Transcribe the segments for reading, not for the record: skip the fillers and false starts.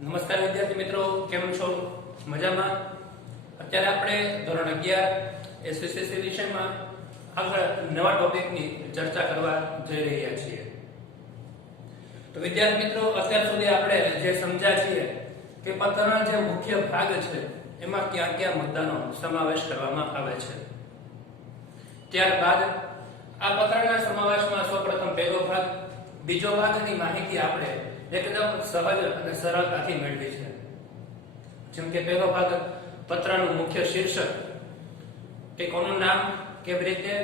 નમસ્કાર વિદ્યાર્થી મિત્રો, કેમ છો? મજામાં? અત્યારે આપણે ધોરણ 11 એસએસસી વિષયમાં આગળ નવા ટોપિકની ચર્ચા કરવા જઈ રહ્યા છીએ. તો વિદ્યાર્થી મિત્રો, અત્યાર સુધી આપણે જે સમજ્યા છીએ કે પત્રના જે મુખ્ય ભાગ છે એમાં કયા કયા મુદ્દાનો સમાવેશ કરવામાં આવે છે. ત્યારબાદ આ પત્રના સમાવેશમાં સૌપ્રથમ પહેલો ભાગ, બીજો ભાગની માહિતી આપણે એકદમ સહજ અને સરળતાથી મેળવી છે. જેમ કે પહેલો ભાગ પત્રનું મુખ્ય શીર્ષક, કે કોનું નામ, કેવી રીતે,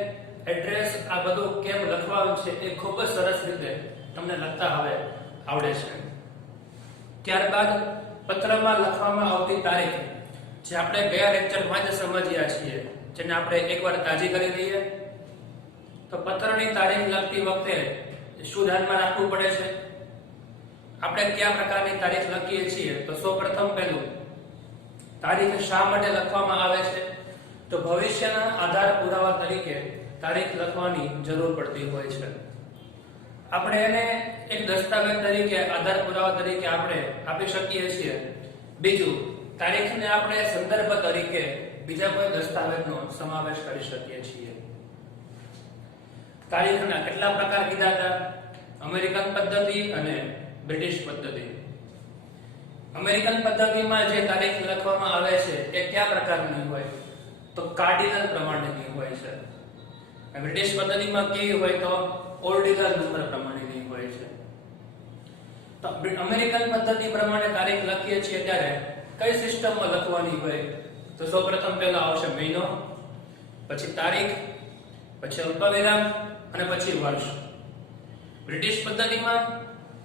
એડ્રેસ, આ બધું કેમ લખવાનું છે એ ખૂબ જ સરસ રીતે તમને લખતા હવે આવડે છે. ત્યારબાદ પત્રમાં લખવામાં આવતી તારીખ, જે આપણે ગયા લેક્ચરમાં જ સમજ્યા છીએ, જેને આપણે એકવાર તાજી કરી લઈએ. તો પત્રની તારીખ લખતી વખતે શું ધ્યાનમાં રાખવું પડે છે? આપણે કયા પ્રકારની તારીખ લખીએ છીએ? તો સૌપ્રથમ પહેલું, તારીખ શા માટે લખવામાં આવે છે? તો ભવિષ્યના આધાર પુરાવા તરીકે તારીખ લખવાની જરૂર પડતી હોય છે. આપણે એને એક દસ્તાવેજ તરીકે, આધાર પુરાવા તરીકે આપણે આપી શકીએ છીએ. બીજું, તારીખને આપણે સંદર્ભ તરીકે બીજા કોઈ દસ્તાવેજનો સમાવેશ કરી શકીએ છીએ. તારીખના કેટલા પ્રકાર કીધા હતા? અમેરિકન પદ્ધતિ અને બ્રિટિશ પદ્ધતિ. અમેરિકન પદ્ધતિમાં જે તારીખ લખવામાં આવે છે એ કયા પ્રકારની હોય? તો કાર્ડિનલ પ્રમાણેની હોય છે. બ્રિટિશ પદ્ધતિમાં કેવી હોય? તો ઓર્ડિનલ નંબર પ્રમાણેની હોય છે. તો અમેરિકન પદ્ધતિ પ્રમાણે તારીખ લખીએ છીએ ત્યારે કઈ સિસ્ટમમાં લખવાની હોય? તો સૌપ્રથમ પહેલા આવશે મહિનો, પછી તારીખ, પછી અલ્પવિરામ અને પછી વર્ષ. બ્રિટિશ પદ્ધતિમાં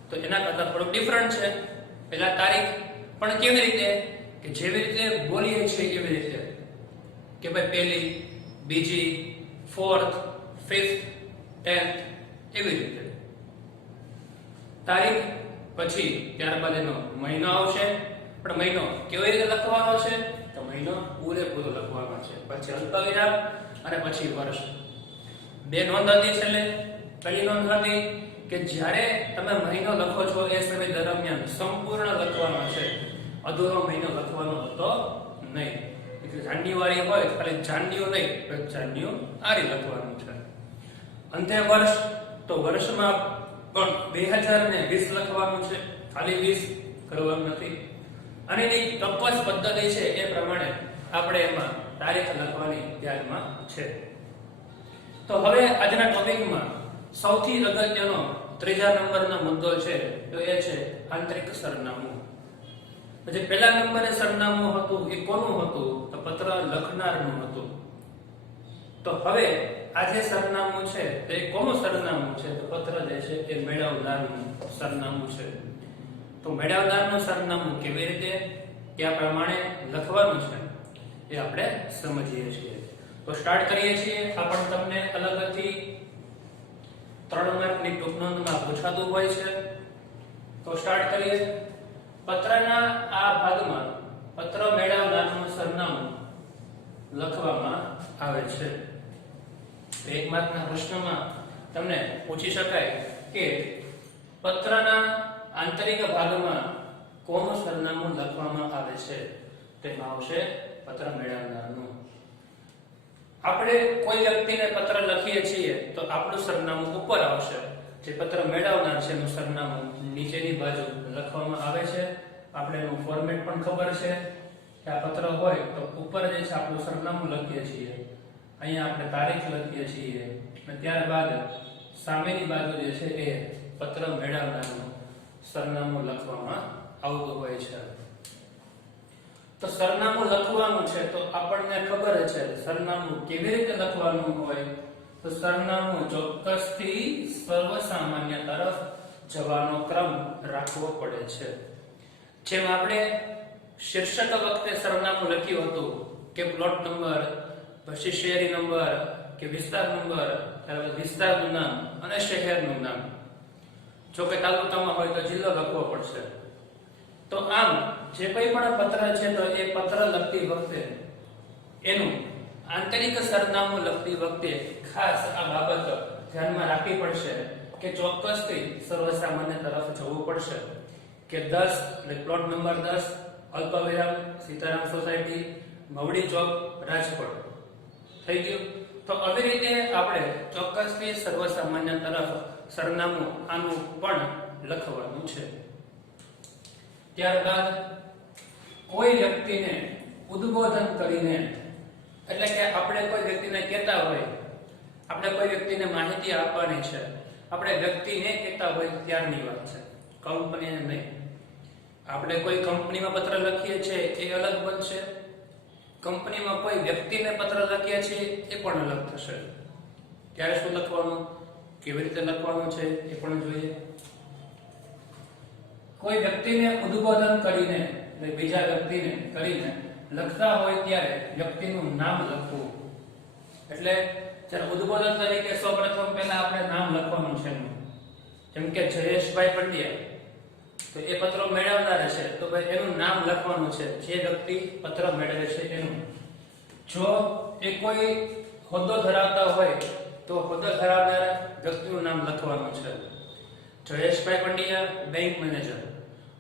તો એના કરતા થોડું ડિફરન્ટ છે. પહેલા તારીખ, પણ કેવી રીતે? કે જેવી રીતે બોલીએ છીએ એવી રીતે, કે ભાઈ પહેલી, બીજી, ફોર્થ, ફિફ્થ, 10th, એવી રીતે તારીખ. પછી ત્યારબાદ એનો મહિનો આવશે, પણ મહિનો કેવી રીતે લખવાનો છે? તો મહિનો પૂરેપૂરો લખવાનો છે. પછી અલ્પવિરામ અને પછી વર્ષ. બે નોંધ હતી છેલ્લે. પહેલી નોંધ હતી કે જ્યારે તમે મહિનો લખો છો એ સમય દરમિયાન સંપૂર્ણ લખવાનો છે, અધૂરો મહિનો લખવાનો હતો નહીં. એટલે જાન્યુઆરી હોય ખાલી જાન્યુ નહીં, જાન્યુઆરી લખવાનું છે. અંતે વર્ષ, તો વર્ષમાં પણ 2020 લખવાનું છે, ખાલી 20 કરવાનું નથી. અને એની ચોક્કસ પદ્ધતિ છે એ પ્રમાણે આપણે એમાં તારીખ લખવાની ધ્યાનમાં છે. તો હવે આજના ટોપિકમાં સૌથી અગત્યનો ત્રીજા નંબરનો મુદ્દો છે, તો એ છે આંતરિક સરનામું. જે પહેલા નંબરે સરનામું હતું એ કોનું હતું? તો પત્ર લખનારનું હતું. તો હવે આ જે સરનામું છે તે કોનું સરનામું છે? તો પત્ર જે છે એ મેળવનારનું સરનામું છે. તો મેળવનારનું સરનામું કેવી રીતે, કયા પ્રમાણે લખવાનું છે એ આપણે સમજીએ છીએ. તો સ્ટાર્ટ કરીએ છીએ. આ પણ તમને અલગથી 3 માર્કની ટૂંક નોંધમાં પૂછાતું હોય છે. તો સ્ટાર્ટ કરીએ. પત્રના આ ભાગમાં પત્ર મેળવનારનું સરનામું લખવામાં આવે છે. 1 માર્કના પ્રશ્નમાં તમને પૂછી શકાય કે પત્રના આંતરિક ભાગમાં કોનું સરનામું લખવામાં આવે છે? તેમાં આવશે પત્ર મેળવનારનું. આપણે કોઈ વ્યક્તિને પત્ર લખીએ છીએ તો આપણું સરનામું ઉપર આવશે. જે પત્ર મેળવનાર છે એનું સરનામું નીચેની બાજુ લખવામાં આવે છે. આપણે એનું ફોર્મેટ પણ ખબર છે કે આ પત્ર હોય તો ઉપર જે છે આપણું સરનામું લખીએ છીએ, અહીંયા આપણે તારીખ લખીએ છીએ, અને ત્યારબાદ સામેની બાજુ જે છે એ પત્ર મેળવનારનું સરનામું લખવામાં આવતું હોય છે. તો સરનામું લખવાનું છે તો આપણને ખબર છે સરનામું કેવી રીતે લખવાનું હોય. તો સરનામું ચોક્કસથી સર્વસામાન્ય તરફ જવાનો ક્રમ રાખવો પડે છે. જેમ આપણે શીર્ષક વખતે સરનામું લખ્યું હતું કે પ્લોટ નંબર, પછી શેરી નંબર કે વિસ્તાર નંબર, ત્યારબાદ વિસ્તારનું નામ અને શહેરનું નામ. જો કે તાલુકામાં હોય તો જિલ્લો લખવો પડશે. તો આમ જે કોઈ પણ પત્ર છે તો એ પત્ર લખતી વખતે એનું આંતરિક સરનામું લખતી વખતે ખાસ આ બાબત ધ્યાનમાં રાખવી પડશે કે ચોક્કસથી સર્વસામાન્ય તરફ જવું પડશે. કે 10 એટલે પ્લોટ નંબર 10 અલ્પવિરામ સીતારામ સોસાયટી મવડી ચોક રાજકોટ થઈ ગયું. તો આવી રીતે આપણે ચોક્કસથી સર્વસામાન્ય તરફ સરનામું આનું પણ લખવાનું છે. ત્યારબાદ કોઈ વ્યક્તિને ઉદ્બોધન કરીને, એટલે કે આપણે કોઈ વ્યક્તિને કહેતા હોય, આપણે કોઈ વ્યક્તિને માહિતી આપવાની છે, આપણે વ્યક્તિને કહેતા હોય ત્યારની વાત છે, કંપનીને નહીં. આપણે કોઈ કંપનીમાં પત્ર લખીએ છીએ એ અલગ બનશે, કંપનીમાં કોઈ વ્યક્તિને પત્ર લખીએ છીએ એ પણ અલગ થશે. ત્યારે શું લખવાનું, કેવી રીતે લખવાનું છે એ પણ જોઈએ. કોઈ વ્યક્તિને ઉદ્બોધન કરીને, એટલે બીજા વ્યક્તિને કરીને લખતા હોય ત્યારે વ્યક્તિનું નામ લખવું. એટલે જ્યારે ઉદ્બોધન તરીકે સૌપ્રથમ પહેલા આપણે નામ લખવાનું છે. જેમ કે જયેશભાઈ પંડ્યા, તો એ પત્ર મેળવનાર છે તો ભાઈ એનું નામ લખવાનું છે, જે વ્યક્તિ પત્ર મેળવે છે એનું. જો એ કોઈ હોદ્દો ધરાવતા હોય તો હોદ્દો ધરાવનાર વ્યક્તિનું નામ લખવાનું છે. જયેશભાઈ પંડ્યા બેંક મેનેજર,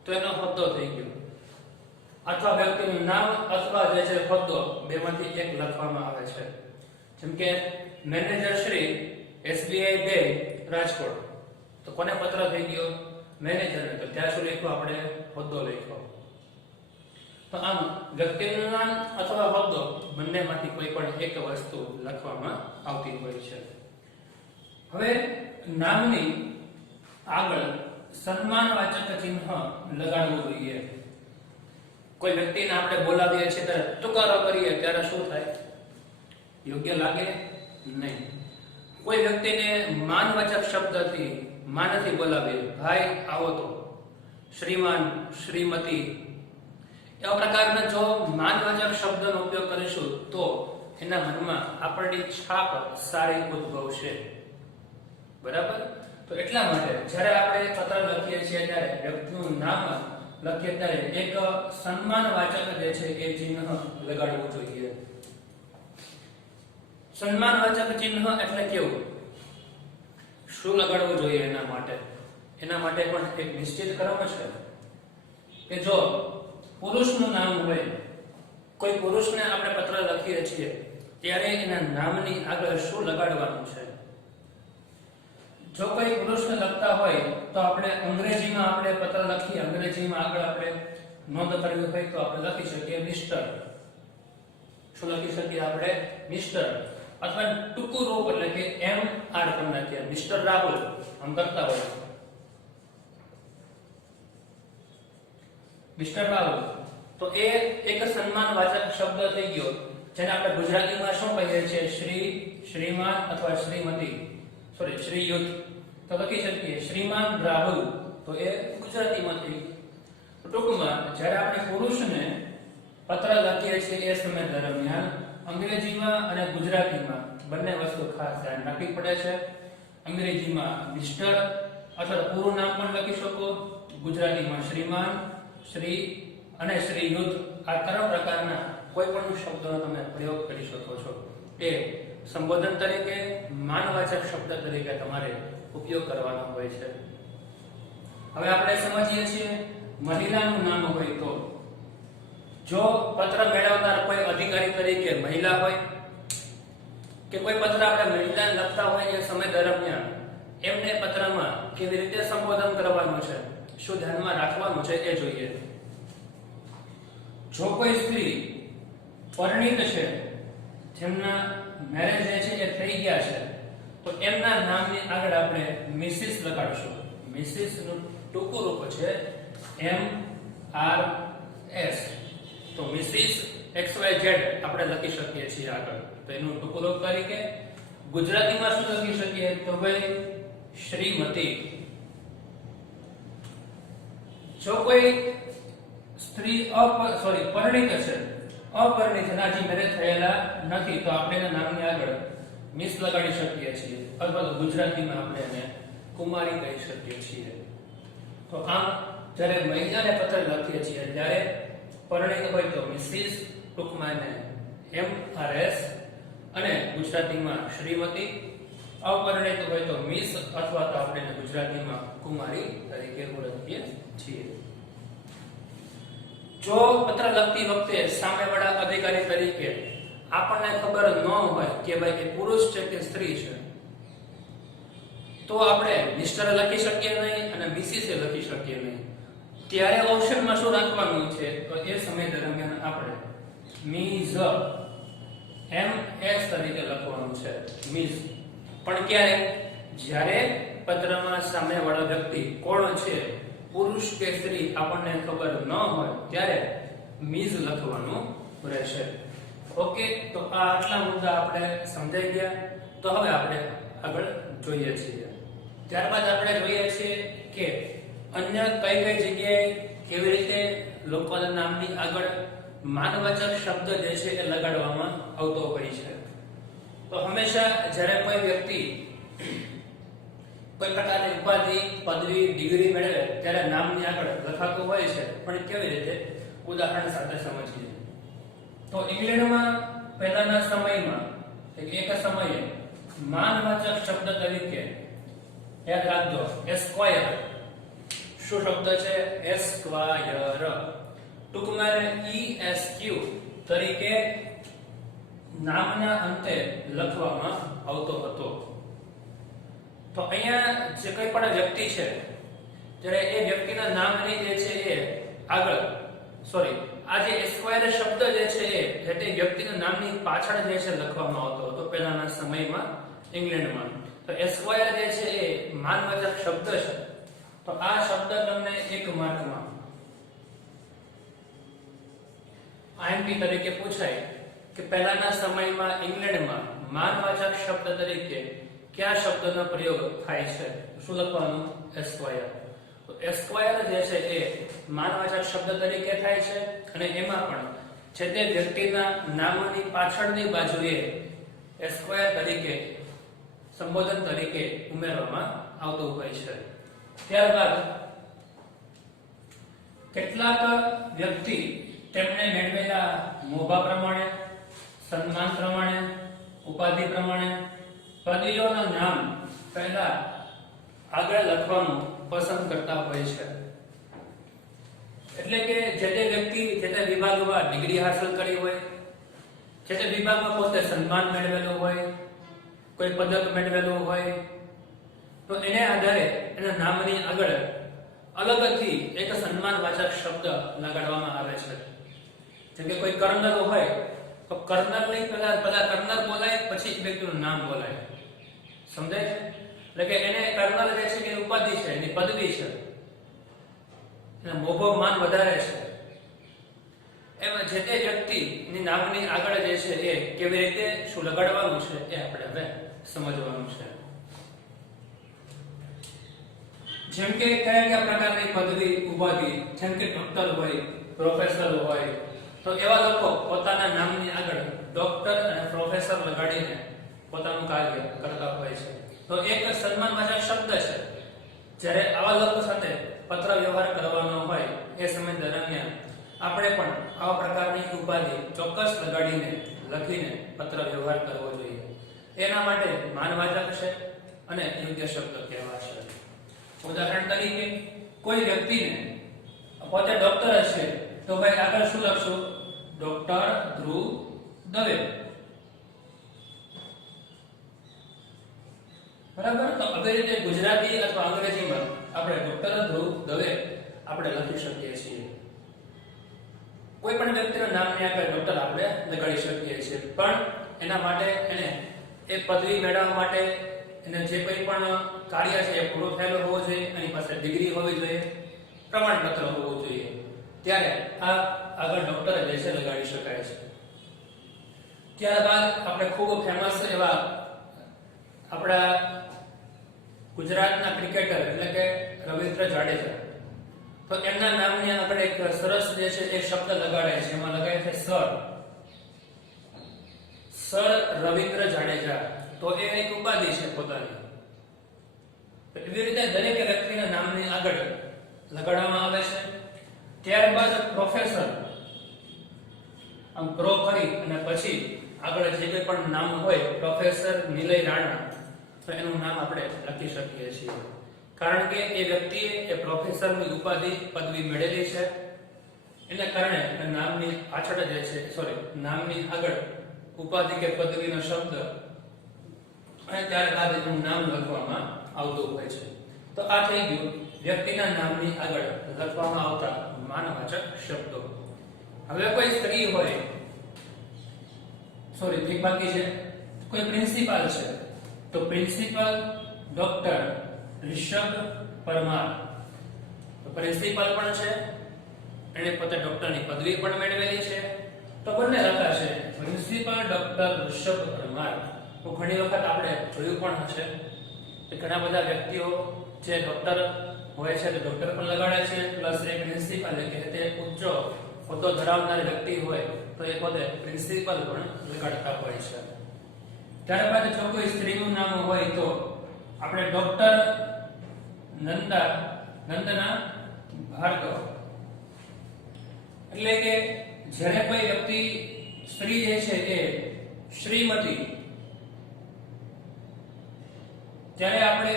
તો એનો હોદ્દો થઈ ગયો. અથવા વ્યક્તિનું નામ અથવા જે છે હોદ્દો, બેમાંથી એક લખવામાં આવે છે. જેમ કે manager Shri SBI bank Rajkot, તો કોને પત્ર થઈ ગયો, મેનેજરને. તો ત્યાં શું લખ્યું આપણે, હોદ્દો લખ્યો. તો આમ વ્યક્તિનું નામ અથવા હોદ્દો બંનેમાંથી કોઈ પણ એક વસ્તુ લખવામાં આવતી હોય છે. હવે નામની આગળ સન્માનવાચક ચિહ્ન લગાડવું જોઈએ. કોઈ વ્યક્તિને આપણે બોલાવીએ છીએ ત્યારે તુકારો કરીએ ત્યારે શું થાય, યોગ્ય લાગે નહીં. કોઈ વ્યક્તિને માનવાચક શબ્દથી માનથી બોલાવીએ, ભાઈ આવો તો, શ્રીમાન શ્રીમતી, એવા પ્રકારના જો માનવાચક શબ્દનો ઉપયોગ કરીશું તો એના મનમાં આપણી છાપ સારી ઉદ્ભવશે. બરાબર? તો એટલા માટે જ્યારે આપણે પત્ર લખીએ છીએ ત્યારે વ્યક્તિનું નામ લખીએ ત્યારે એક સન્માનવાચક જે છે એ ચિહ્ન લગાડવું જોઈએ. સન્માનવાચક ચિહ્ન એટલે કેવું, શું લગાડવું જોઈએ એના માટે પણ એક નિશ્ચિત ક્રમ છે કે જો પુરુષનું નામ હોય, કોઈ પુરુષને આપણે પત્ર લખીએ છીએ ત્યારે એના નામની આગળ શું લગાડવાનું છે. જો કોઈ પુરુષને લખતા હોય તો આપણે અંગ્રેજીમાં આપણે પત્ર લખીએ, અંગ્રેજીમાં આગળ આપણે નોંધ કરવી હોય તો આપણે લખી શકીએ મિસ્ટર. શું લખી શકીએ આપણે, મિસ્ટર. અથવા ટૂંકું રૂપ એટલે કે MR કરી નાખીએ, મિસ્ટર રાહુલ આમ કરતા હોય, મિસ્ટર રાહુલ. તો એ એક સન્માનવાચક શબ્દ થઈ ગયો, જેને આપણે ગુજરાતીમાં શું કહીએ છીએ, શ્રી, શ્રીમાન અથવા શ્રીમતી, શ્રીયુત. તો લખી શકીએ શ્રીમાન રાહુલ, તો એ ગુજરાતીમાં થઈ ગયું. ટૂંકમાં જ્યારે આપણે પુરુષને પત્ર લખીએ છીએ એ સમય દરમિયાન અંગ્રેજીમાં અને ગુજરાતીમાં બંને વસ્તુ ખાસ ધ્યાન રાખવી પડે છે. અંગ્રેજીમાં મિસ્ટર અથવા પૂરું નામ પણ લખી શકો, ગુજરાતીમાં શ્રીમાન, શ્રી અને શ્રીયુત, આ ત્રણ પ્રકારના કોઈ પણ શબ્દનો તમે પ્રયોગ કરી શકો છો. એ સંબોધન તરીકે, માનવાચક શબ્દ તરીકે તમારે ઉપયોગ કરવાનો હોય છે. હવે આપણે સમજીએ છીએ મહિલાનું નામ હોય તો, જો પત્ર મેળવનાર કોઈ અધિકારી તરીકે મહિલા હોય કે કોઈ પત્ર આપણે મહિલાને લખતા હોય એ સમય દરમિયાન એમને પત્રમાં કેવી રીતે સંબોધન કરવાનું છે, શું ધ્યાનમાં રાખવાનું છે એ જોઈએ. જો કોઈ સ્ત્રી પરિણીત છે, જેમના મેરેજ છે એ થઈ ગયા છે, તો એમના નામની આગળ આપણે મિસિસ લગાડશું. મિસિસ નું ટૂંકું રૂપ છે MRS. તો મિસિસ XYZ આપણે લખી શકીએ છીએ આગળ. તો એનું ટૂંકું રૂપ તરીકે ગુજરાતીમાં શું લખી શકીએ, તો ભાઈ શ્રીમતી. જો કોઈ સ્ત્રી પરિણીત છે, અપરિણીત છે, હજી મેરેજ થયેલા નથી, તો આપણે એના નામની આગળ મિસ લગાડી શકીએ છીએ, અથવા તો ગુજરાતીમાં આપણે એને કુમારી કહી શકીએ છીએ. તો આમ જ્યારે મહિલાને પત્ર લખીએ છીએ ત્યારે પરિણીત હોય તો મિસિસ, ટૂંકમાં એને MRS, અને ગુજરાતીમાં શ્રીમતી. અપરિણીત હોય તો મિસ અથવા તો આપણે ગુજરાતીમાં કુમારી તરીકે ઓળખીએ છીએ. જો પત્ર લખતી વખતે સામેવાળા અધિકારી તરીકે આપણને ખબર ન હોય કે ભાઈ કે પુરુષ છે કે સ્ત્રી છે, તો આપણે મિસ્ટર લખી શકીએ નહીં અને મિસિસ લખી શકીએ નહીં. ત્યારે ઓપ્શનમાં શું રાખવાનું છે? તો એ સમય દરમિયાન આપણે મિસ MS તરીકે લખવાનું છે, મિસ. પણ ક્યારે? જ્યારે પત્રમાં સામેવાળો વ્યક્તિ કોણ છે, પુરુષ કે સ્ત્રી, આપણને ખબર ન હોય ત્યારે મિસ લખવાનું રહેશે. ઓકે, તો આ આટલા મુદ્દા આપણે સમજાઈ ગયા. તો હવે આપણે આગળ જોઈએ છીએ. ત્યારબાદ આપણે જોઈએ છીએ કે અન્ય કઈ કઈ જગ્યાએ કેવી રીતે લોકોના નામની આગળ માનવાચક શબ્દ જે છે એ લગાડવામાં આવતો હોય છે. તો હંમેશા જ્યારે કોઈ વ્યક્તિ કોઈ પ્રકારની ઉપાધિ, પદવી, ડિગ્રી મેળવે ત્યારે નામની આગળ લખાતું હોય છે. પણ કેવી રીતે? ઉદાહરણ સાથે સમજીએ. તો ઇંગ્લેન્ડમાં પહેલાના સમયમાં એક સમયે માનવાચક શબ્દ તરીકે યાદ રાખજો એસ્ક્વાયર. શું શબ્દ છે? એસ્ક્વાયર. ટૂંકમાં ESQ તરીકે નામના અંતે લખવામાં આવતો હતો. તો અહીંયા જે કોઈ પણ વ્યક્તિ છે, જ્યારે એ વ્યક્તિના નામની જે છે એ આગળ આ જે એસ્ક્વાયર શબ્દ જે છે એ તે વ્યક્તિના નામની પાછળ જે છે લખવામાં આવતો હતો પહેલાના સમયમાં ઇંગ્લેન્ડમાં. તો એસ્ક્વાયર જે છે એ માનવાચક શબ્દ છે. તો આ શબ્દ તમને 1 માર્કમાં IMP તરીકે પૂછાય કે પહેલાના સમયમાં ઇંગ્લેન્ડમાં માનવાચક શબ્દ તરીકે કયા શબ્દનો પ્રયોગ થાય છે? શું લખવાનું? એસ્ક્વાયર. તો એસ્ક્વાયર જે છે એ માનવાચક શબ્દ તરીકે થાય છે અને એમાં પણ છે તે વ્યક્તિના નામની પાછળની બાજુએ એસ્ક્વાયર તરીકે સંબોધન તરીકે ઉમેરવામાં આવતું હોય છે. ત્યારબાદ કેટલાક વ્યક્તિ તેમને મેળવેલા મોભા પ્રમાણે, સન્માન પ્રમાણે, ઉપાધિ પ્રમાણે પદવીઓના નામ પહેલા આગળ લખવાનું પસંદ કરતા હોય છે. એટલે કે જે તે વ્યક્તિ જે તે વિભાગમાં ડિગ્રી હાંસલ કરી હોય, જે તે વિભાગમાં પોતે સન્માન મેળવેલું હોય, કોઈ પદક મેળવેલું હોય, તો એને આધારે એના નામની આગળ અલગથી એક સન્માનવાચક શબ્દ લગાડવામાં આવે છે. જેમ કે કોઈ કર્નલ હોય તો કર્નલ ની પહેલા કર્નલ બોલાય, પછી એ વ્યક્તિનું નામ બોલાય. સમજાય છે? એટલે કે એને કર્નલ જે છે કે ઉપાધિ છે, એની પદવી છે, એનો મોભો માન વધારે છે. એમાં જે તે વ્યક્તિની નામની આગળ જે છે એ કેવી રીતે શું લગાડવાનું છે એ આપણે હવે સમજવાનું છે. જેમ કે કયા પ્રકારની પદવી, ઉપાધિ, જેમ કે ડોક્ટર હોય, પ્રોફેસર હોય, તો એવા લોકો પોતાના નામની આગળ ડોક્ટર અને પ્રોફેસર લગાડીને પોતાનું કાર્ય કરતા હોય છે. તો એક સન્માનવાચક શબ્દ છે. જ્યારે આવા લોકો સાથે પત્ર વ્યવહાર કરવાનો હોય એ સમય દરમિયાન આપણે પણ આવા પ્રકારની ઉપાધિ ચોક્કસ લગાડીને લખીને પત્ર વ્યવહાર કરવો જોઈએ. એના માટે માનવાચક છે અને યોગ્ય શબ્દ કહેવાશે. ઉદાહરણ તરીકે કોઈ વ્યક્તિને પોતે ડોક્ટર છે, તો ભાઈ આગળ શું લખશું? ડોક્ટર ધ્રુવ દવે. બરાબર? તો આવી રીતે ગુજરાતી અથવા અંગ્રેજીમાં આપણે ડોક્ટર ધ્રુવ દવે આપણે લખી શકીએ છીએ. કોઈ પણ વ્યક્તિના નામની આગળ ડોક્ટર આપણે લગાડી શકીએ છીએ. પણ એના માટે એને એ પદવી મેળવવા માટે એને જે કોઈ પણ કાર્ય છે એ પૂરું થયેલું હોવું જોઈએ, એની પાસે ડિગ્રી હોવી જોઈએ, પ્રમાણપત્ર હોવું જોઈએ. ત્યારે આ આગળ ડોક્ટર જે છે લગાડી શકાય છે. ત્યારબાદ આપણે ખૂબ ફેમસ એવા આપણા ગુજરાતના ક્રિકેટર એટલે કે રવિન્દ્ર જાડેજા, તો એમના નામની આગળ એક સરસ જે છે એ શબ્દ લગાડાય છે. એમાં લગાય છે સર રવિન્દ્ર જાડેજા. તો એ એક ઉપાધિ છે પોતાની. એવી રીતે દરેક વ્યક્તિના નામની આગળ લગાડવામાં આવે છે. ત્યારબાદ પ્રોફેસર, આમ પ્રો કરી અને પછી આગળ જે કોઈ પણ નામ હોય, પ્રોફેસર નિલય રાણા, તો એનું નામ આપણે લખી શકીએ છીએ. કારણ કે એ વ્યક્તિએ એ પ્રોફેસરની ઉપાધિ પદવી મેળવેલી છે. એના કારણે નામની પાછળ જે છે નામની આગળ ઉપાધિ કે પદવીનો શબ્દ અને ત્યારબાદ એનું નામ લખવામાં આવતું હોય છે. તો આ થઈ ગયું વ્યક્તિના નામની આગળ લખવામાં આવતા માનવાચક શબ્દો. હવે કોઈ સ્ત્રી હોય ઠીક બાકી છે, કોઈ પ્રિન્સિપાલ છે તો પ્રિન્સિપાલ ડોક્ટર રિષભ પરમાર. તો પ્રિન્સિપાલ પણ છે, એને પોતે ડોક્ટરની પદવી પણ મેળવેલી છે, તો બંને લખાશે પ્રિન્સિપાલ ડોક્ટર રિષભ પરમાર. તો ઘણી વખત આપણે જોયું પણ હશે કે ઘણા બધા વ્યક્તિઓ જે ડોક્ટર હોય છે તે ડોક્ટર પણ લગાડે છે, પ્લસ એ પ્રિન્સિપાલ કે તે ઉચ્ચ હોદ્દો ધરાવનાર વ્યક્તિ હોય તો એ પોતે પ્રિન્સિપાલ પણ લગાડતા હોય છે. ત્યારબાદ જો કોઈ સ્ત્રીનું નામ હોય તો આપણે ડોક્ટર નંદના ભાર્ગવ. એટલે કે જ્યારે કોઈ વ્યક્તિ સ્ત્રી જે છે એ શ્રીમતી, ત્યારે આપણે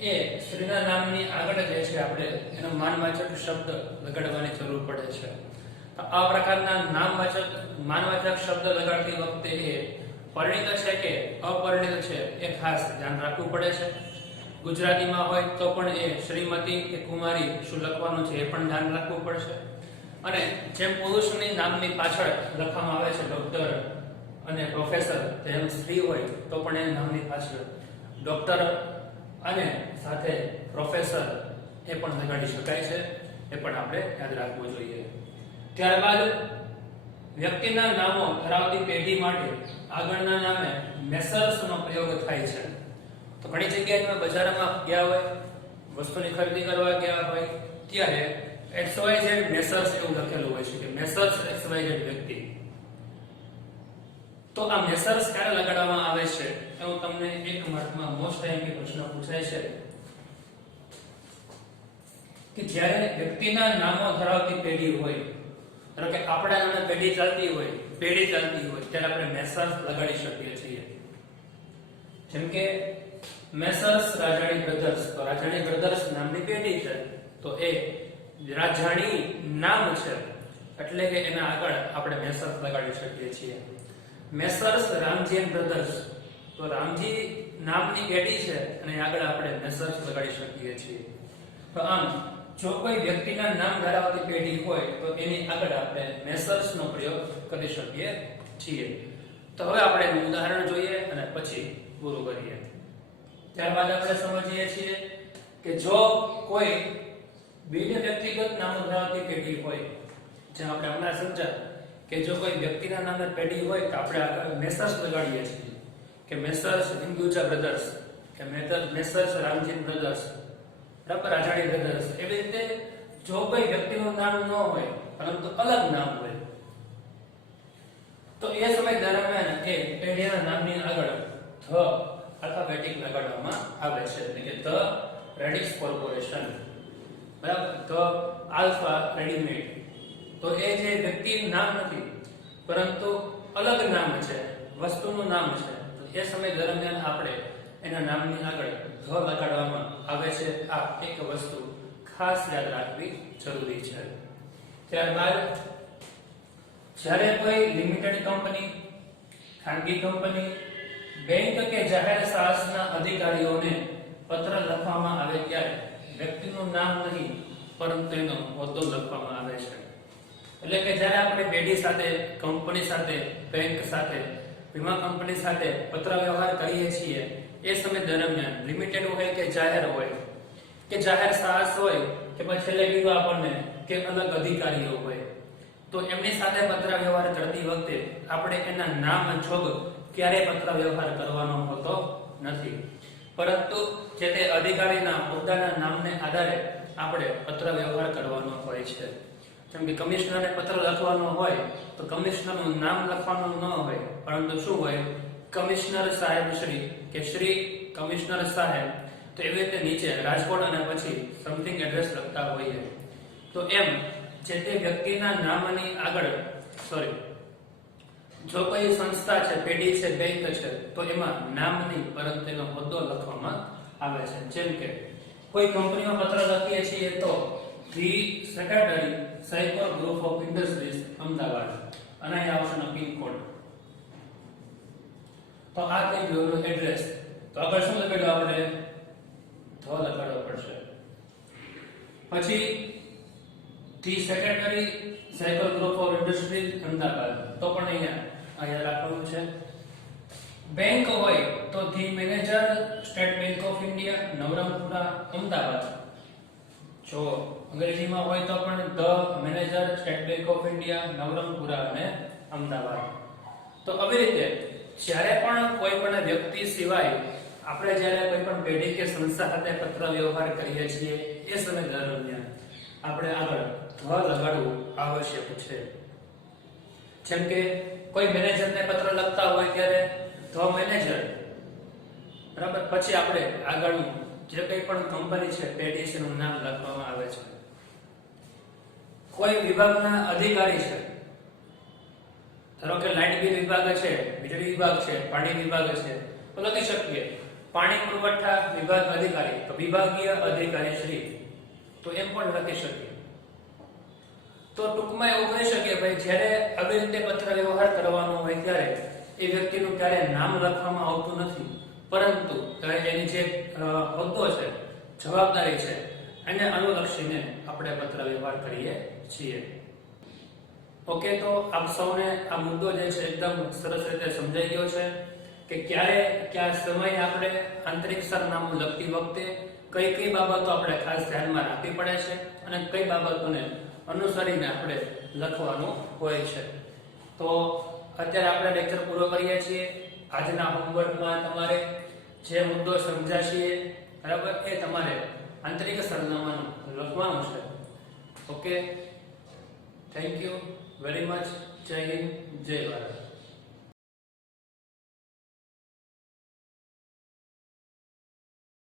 એ સ્ત્રીના નામની આગળ જે છે આપણે એનો માનવાચક શબ્દ લગાડવાની જરૂર પડે છે. આ પ્રકારના માનવાચક શબ્દ લગાડતી વખતે એ પરિણીત છે કે અપરિણીત છે એ ખાસ ધ્યાન રાખવું પડે છે. ગુજરાતીમાં હોય તો પણ એ શ્રીમતી કે કુમારી શું લખવાનું છે એ પણ ધ્યાન રાખવું પડશે. અને જેમ પુરુષની નામની પાછળ લખવામાં આવે છે ડોક્ટર અને પ્રોફેસર, તેમ સ્ત્રી હોય તો પણ એ નામની પાછળ ડોક્ટર અને સાથે પ્રોફેસર એ પણ લગાડી શકાય છે, એ પણ આપણે યાદ રાખવું જોઈએ. ત્યારબાદ વ્યક્તિના નામો ધરાવતી પેઢી માટે આગળના નામે મેસર્સ નો પ્રયોગ થાય છે. તો ઘણી જગ્યાએ તમે બજારમાં ગયા હોય, વસ્તુની ખરીદી કરવા ગયા હોય, ત્યારે XYZ મેસર્સ એવું લખેલું હોય છે કે મેસર્સ XYZ વ્યક્તિ. તો આ મેસર્સ ક્યારે લગાડવામાં આવે છે એવું તમને એક માર્કમાં મોસ્ટ ટાઈમ પ્રશ્ન પૂછાય છે કે જ્યારે વ્યક્તિના નામો ધરાવતી પેઢી હોય, ધારો કે આપણા નામે પેઢી ચાલતી હોય ત્યારે આપણે મેસર્સ લગાડી શકીએ છીએ. જેમ કે મેસર્સ રાજાણી બ્રધર્સ, તો રાજાણી બ્રધર્સ નામની પેઢી છે તો એ રાજાણી નામ છે એટલે કે એના આગળ આપણે મેસર્સ લગાડી શકીએ છીએ. મેસર્સ રામજી એન્ડ બ્રધર્સ, તો રામજી નામની પેઢી છે અને આગળ આપણે મેસર્સ લગાડી શકીએ છીએ. તો આમ જો કોઈ વ્યક્તિના નામ ધરાવતી પેઢી હોય તો એની આગળ આપણે મેસર્સ નો પ્રયોગ કરી શકીએ છીએ. તો હવે આપણે એનું ઉદાહરણ જોઈએ અને પછી પૂરું કરીએ. ત્યારબાદ આપણે સમજીએ છીએ કે જો કોઈ બીજ વ્યક્તિગત નામ ધરાવતી પેઢી હોય, જેમ આપણે હમણાં સમજ્યા કે જો કોઈ વ્યક્તિના નામે પેઢી હોય તો આપણે આગળ મેસર્સ લગાડીએ છીએ કે મેસર્સ હિન્દુજા બ્રધર્સ કે મેસર્સ રામજી બ્રધર્સ, બરાબર, રાજાણી બ્રધર્સ. એવી રીતે જો કોઈ વ્યક્તિનું નામ ન હોય પરંતુ અલગ નામ હોય તો એ સમય દરમિયાન એ પેઢીના નામની આગળ ધ આલ્ફાબેટિક લગાડવામાં આવે છે, એટલે કે ધ રેડિક્સ કોર્પોરેશન, બરાબર, ધ આલ્ફા રેડીમેડ. તો એ જે વ્યક્તિનું નામ નથી પરંતુ અલગ નામ છે, વસ્તુનું નામ છે, તો એ સમય દરમિયાન આપણે એના નામની આગળ ધ લગાડવામાં આવે છે. આ એક વસ્તુ ખાસ યાદ રાખવી જરૂરી છે. ત્યારબાદ જ્યારે કોઈ લિમિટેડ કંપની, ખાનગી કંપની, બેંક કે જાહેર સાહસના અધિકારીઓને પત્ર લખવામાં આવે ત્યારે વ્યક્તિનું નામ નહીં પરંતુ એનો હોદ્દો લખવામાં આવે છે. એટલે કે જ્યારે આપણે પેઢી સાથે, કંપની સાથે, બેંક સાથે, વીમા કંપની સાથે પત્ર વ્યવહાર કરીએ છીએ એ સમય દરમિયાન લિમિટેડ હોય કે જાહેર સાહસ હોય કે પછી છેલ્લે કીધું આપણને કે અલગ અધિકારીઓ હોય, તો એમની સાથે પત્ર વ્યવહાર કરતી વખતે આપણે એના નામ જોગ ક્યારેય પત્ર વ્યવહાર કરવાનો હોતો નથી, પરંતુ જે તે અધિકારીના હોદ્દાના નામને આધારે આપણે પત્ર વ્યવહાર કરવાનો હોય છે. જેમ કે કમિશનરને પત્ર લખવાનો હોય તો કમિશનરનું નામ લખવાનું ન હોય પરંતુ શું હોય, કમિશનર સાહેબ શ્રી કે શ્રી કમિશનર સાહેબ. તો એવી રીતે નીચે રાજકોટ અને પછી સમથિંગ એડ્રેસ લખતા હોઈએ. તો એમ જે તે વ્યક્તિના નામની આગળ જો કોઈ સંસ્થા છે, પેઢી છે, બેંક છે તો એમાં નામ નહીં પરંતુ એનો હોદ્દો લખવામાં આવે છે. જેમ કે કોઈ કંપનીમાં પત્ર લખીએ છીએ તો the secretary cycle group of industries Ahmedabad અને અહીં આવશે પિનકોડ. તો આ થઈ ગયું એડ્રેસ. તો આગળ શું લખેલું આપણે ધ લખાડવો પડશે. પછી the secretary cycle group of industries Ahmedabad તો પણ અહીંયા રાખવાનું છે. બેંક હોય તો the manager state bank of India Navrangpura Ahmedabad. જો અંગ્રેજીમાં હોય તો પણ the manager state bank of India Navrangpura અને અમદાવાદ. તો આવી રીતે જ્યારે પણ કોઈ પણ વ્યક્તિ સિવાય આપણે જ્યારે કોઈ પણ પેઢી કે સંસ્થા સાથે પત્ર વ્યવહાર કરીએ છીએ એ સમય દરમિયાન આપણે આગળ ધ લગાડવું આવશ્યક છે. જેમ કે કોઈ મેનેજરને પત્ર લખતા હોય ત્યારે ધ મેનેજર, બરાબર, પછી આપણે આગળનું જે કંઈ પણ કંપની છે પેઢી છે એનું નામ લખવામાં આવે છે. કોઈ વિભાગના અધિકારી છે, ધારો કે લાઇટ બિલ વિભાગ છે, વીજળી વિભાગ છે, પાણી વિભાગ છે, તો લખી શકીએ પાણી પુરવઠા વિભાગ અધિકારી, તો વિભાગીય અધિકારી શ્રી, તો એમ પણ લખી શકીએ. તો ટૂંકમાં એવું કહી શકીએ ભાઈ જ્યારે આવી રીતે પત્ર વ્યવહાર કરવાનો હોય ત્યારે એ વ્યક્તિનું ક્યારે નામ લખવામાં આવતું નથી, પરંતુ એની જે હોદ્દો છે, જવાબદારી છે, એને અનુલક્ષીને આપણે પત્ર વ્યવહાર કરીએ છીએ. ઓકે, તો આપ સૌને આ મુદ્દો જે છે એકદમ સરસ રીતે સમજાઈ ગયો છે કે ક્યારે કયા સમયે આપણે આંતરિક સરનામું લખતી વખતે કઈ કઈ બાબતો આપણે ખાસ ધ્યાનમાં રાખવી પડે છે અને કઈ બાબતોને અનુસરીને આપણે લખવાનું હોય છે. તો અત્યારે આપણે લેક્ચર પૂરો કરીએ છીએ. આજના હોમવર્કમાં તમારે જે મુદ્દો સમજાશે બરાબર એ તમારે આંતરિક સરનામાનું લખવાનું છે. Okay, thank you very much. જય હિન્દ, જય ભારત.